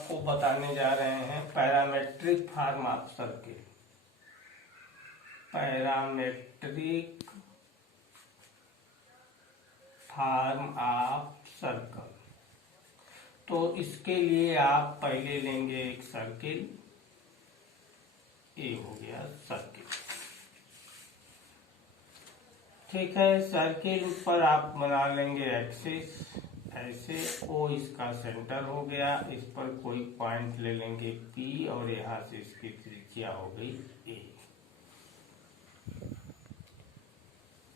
आपको बताने जा रहे हैं parametric form of circle. Parametric form of circle. तो इसके लिए आप पहले लेंगे एक सर्किल, ये हो गया सर्किल। ठीक है, सर्किल पर आप बना लेंगे एक्सिस ऐसे, ओ इसका सेंटर हो गया। इस पर कोई पॉइंट ले लेंगे P और यहां से इसकी त्रिज्या हो गई A।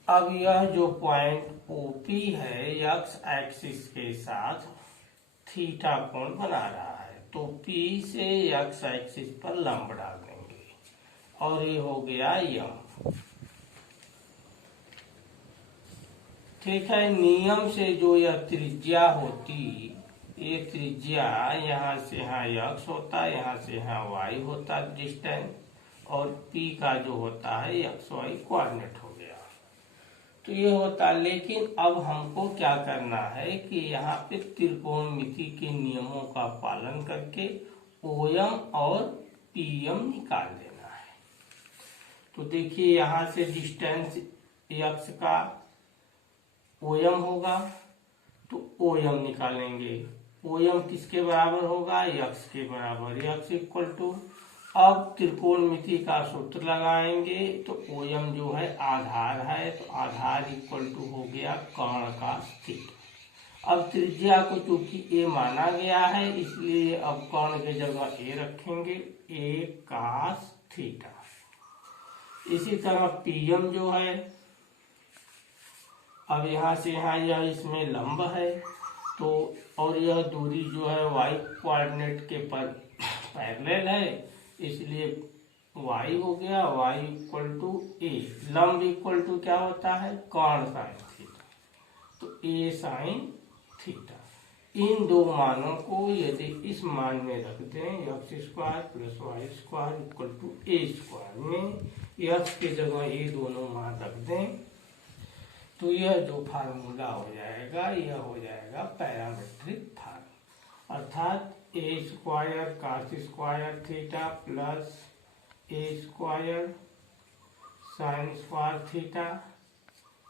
अब यह जो पॉइंट OP है एक्स एक्सिस के साथ थीटा कोण बना रहा है, तो P से एक्स एक्सिस पर लंब डाल देंगे और ये हो गया M। ठीक है, नियम से जो यह त्रिज्या होती, ये त्रिज्या यहाँ से यहाँ x होता, यहाँ से यहाँ y होता डिस्टेंस, और p का जो होता है xy कोऑर्डिनेट हो गया। तो ये होता, लेकिन अब हमको क्या करना है कि यहाँ पे त्रिकोणमिति के नियमों का पालन करके OM और PM निकाल देना है। तो देखिए यहाँ से डिस्टेंस x का OM होगा, तो OM निकालेंगे। OM किसके बराबर होगा? x के बराबर। x इक्वल टू, अब त्रिकोणमिति का सूत्र लगाएंगे, तो OM जो है आधार है, तो आधार इक्वल टू हो गया कर्ण का थीटा। अब त्रिज्या को चूंकि a माना गया है, इसलिए अब कर्ण के जगह a रखेंगे, a cos थीटा। इसी तरह PM जो है, अब यहाँ से यहाँ यह इसमें लंब है, तो और यह दूरी जो है y कोऑर्डिनेट के पर पैरेलल है, इसलिए y हो गया y इक्वल टू a। लंब इक्वल टू क्या होता है? कर्ण साइन थीटा, तो a साइन थीटा। इन दो मानों को यदि इस मान में रख दें, x square plus y square equal to a square में x के जगह ये दोनों मान रख दें, तो यह जो फार्मूला हो जाएगा यह हो जाएगा पैरामेट्रिक फॉर्म, अर्थात a square cos square theta plus a square sine square theta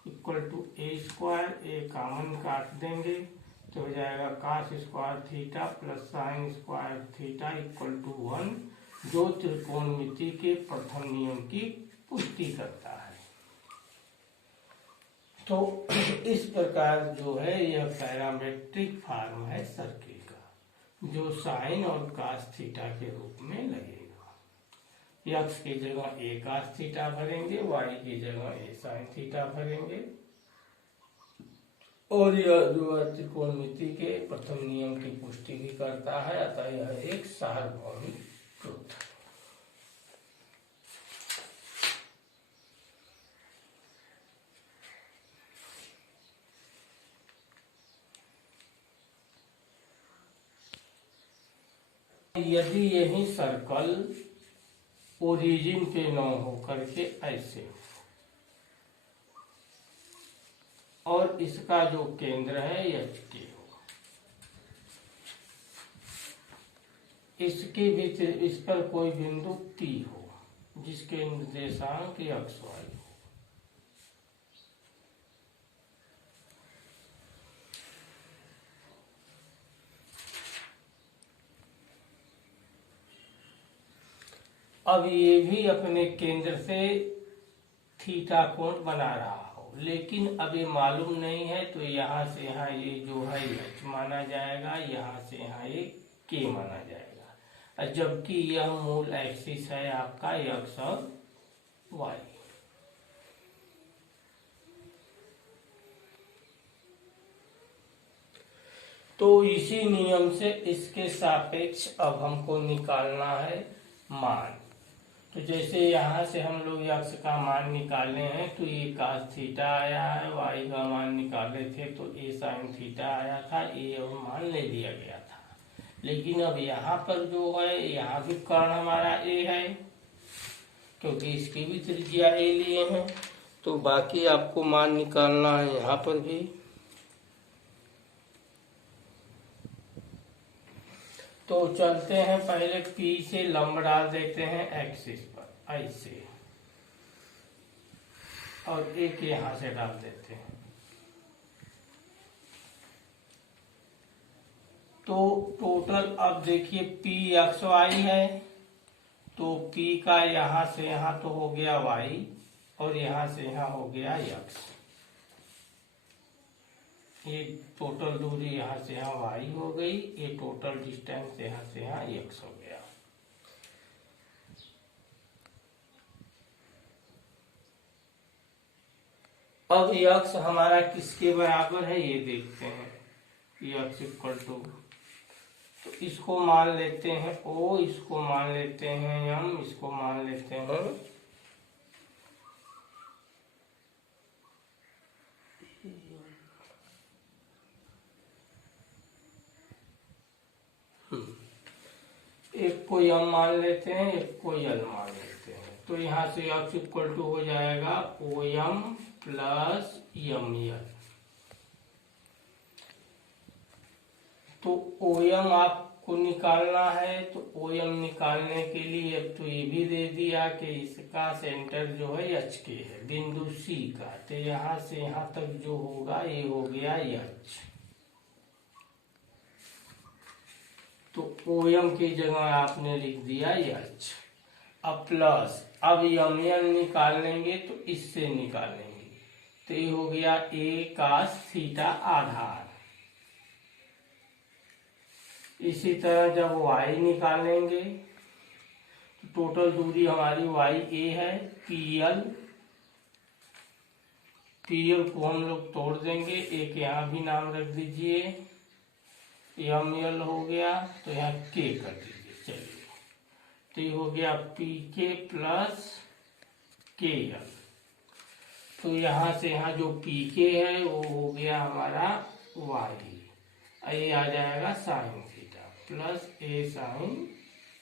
equal to a square. a common काट देंगे तो हो जाएगा cos square theta plus sine square theta equal to 1, जो त्रिकोणमिति के प्रथम नियम की पुष्टि करता है। तो इस प्रकार जो है यह पैरामेट्रिक फॉर्म है सर्किल का, जो साइन और cos थीटा के रूप में लगेगा। x की जगह a cos थीटा भरेंगे, y की जगह a साइन थीटा भरेंगे, और यह जो त्रिकोणमिति के प्रथम नियम की पुष्टि भी करता है, अतः यह एक सार्वभौमिक ट्रुथ है। यदि यही सर्कल ओरिजिन पे न हो करके ऐसे, और इसका जो केंद्र है HK हो, इसके भीतर इस पर कोई बिंदु P हो जिसके निर्देशांक XY हो, अब ये भी अपने केंद्र से थीटा कोण बना रहा हो, लेकिन अब ये मालूम नहीं है, तो यहाँ से यहाँ ये जो है h माना जाएगा, यहाँ से यहाँ ये k माना जाएगा, जबकि यह मूल एक्सिस है आपका x और y। तो इसी नियम से इसके सापेक्ष अब हमको निकालना है मान। तो जैसे यहाँ से हम लोग x का मान निकाले हैं, तो ये cos थीटा आया है, y का मान निकाले थे तो a sin थीटा आया था, a और मान ले लिया गया था। लेकिन अब यहाँ पर जो है, यहाँ भी कर्ण हमारा a है, क्योंकि इसकी भी त्रिज्या a लिए हैं, तो बाकी आपको मान निकालना है यहाँ पर भी। तो चलते हैं, पहले P से लंब डाल देते हैं एक्सिस पर ऐसे, और एक यहां से डाल देते हैं। तो टोटल अब देखिए P एक्स वाई है, तो P का यहां से यहां तो हो गया y, और यहां से यहां हो गया x। ये टोटल दूरी यहाँ से यहाँ y हो गई, ये टोटल डिस्टेंस यहाँ से यहाँ x हो गया। अब x हमारा किसके बराबर है ये देखते हैं। x इक्वल टू, तो इसको मान लेते हैं O, इसको मान लेते हैं M, इसको मान लेते हैं एक को M मान लेते हैं, एक को L मान लेते हैं। तो यहाँ से x इक्वल टू हो जाएगा OM प्लस ML। तो OM आपको निकालना है, तो OM निकालने के लिए अब तो ये भी दे दिया कि इसका सेंटर जो है H के है, बिंदु C का। तो यहाँ से यहाँ तक जो होगा ये हो गया H। तो OM की जगह आपने लिख दिया H। अब प्लस, अब ML निकालेंगे तो इससे निकालेंगे, तो ये हो गया A cos थीटा आधार। इसी तरह जब y निकालेंगे तो टोटल दूरी हमारी YA है, PL को हम लोग तोड़ देंगे, एक यहाँ भी नाम रख दीजिए, ML हो गया, तो यहाँ K कर दीजिए। चलिए, तो ये हो गया PK प्लस KL। तो यहाँ से यहाँ जो PK है वो हो गया हमारा Y, ये आ जाएगा sine theta plus A sine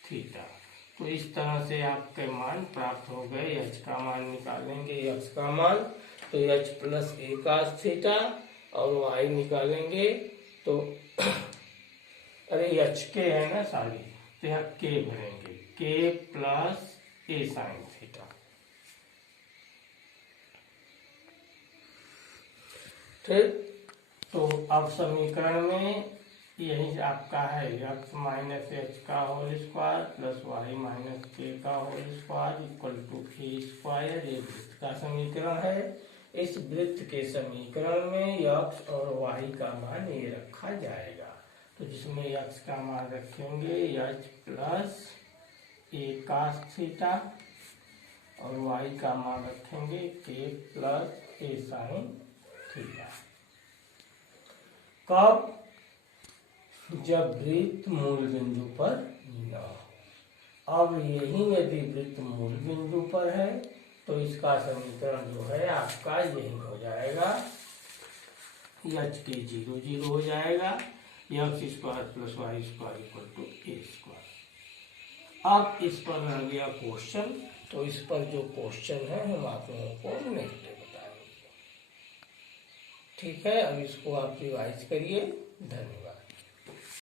theta. तो इस तरह से आपके मान प्राप्त हो गए। H का मान निकालेंगे, X का मान, तो H plus A cos theta, और Y निकालेंगे तो अरे H के है ना सारी, तो यहाँ K भरेंगे, K plus A sine theta. ठीक, तो अब समीकरण में यही आपका है x माइनस एच का whole square plus y minus k का whole square equal to a square. ये वृत्त का समीकरण है। इस वृत्त के समीकरण में x और y का मान ये रखा जाएगा। तो जिसमें x का मान रखेंगे h प्लस ए cos थीटा, और y का मान रखेंगे k प्लस ए साइन थीटा। कब? जब वृत्त मूल बिंदु पर न हो। अब यही यदि वृत्त मूल बिंदु पर है तो इसका समीकरण जो है आपका यही हो जाएगा, h के 0 0 हो जाएगा, x square plus y square equal to a square. अब इस पर रह गया क्वेश्चन, तो इस पर जो क्वेश्चन है हम आप लोगों को नेक्स्ट डे बताएंगे। ठीक है, अब इसको आप रिवाइज करिए। धन्यवाद।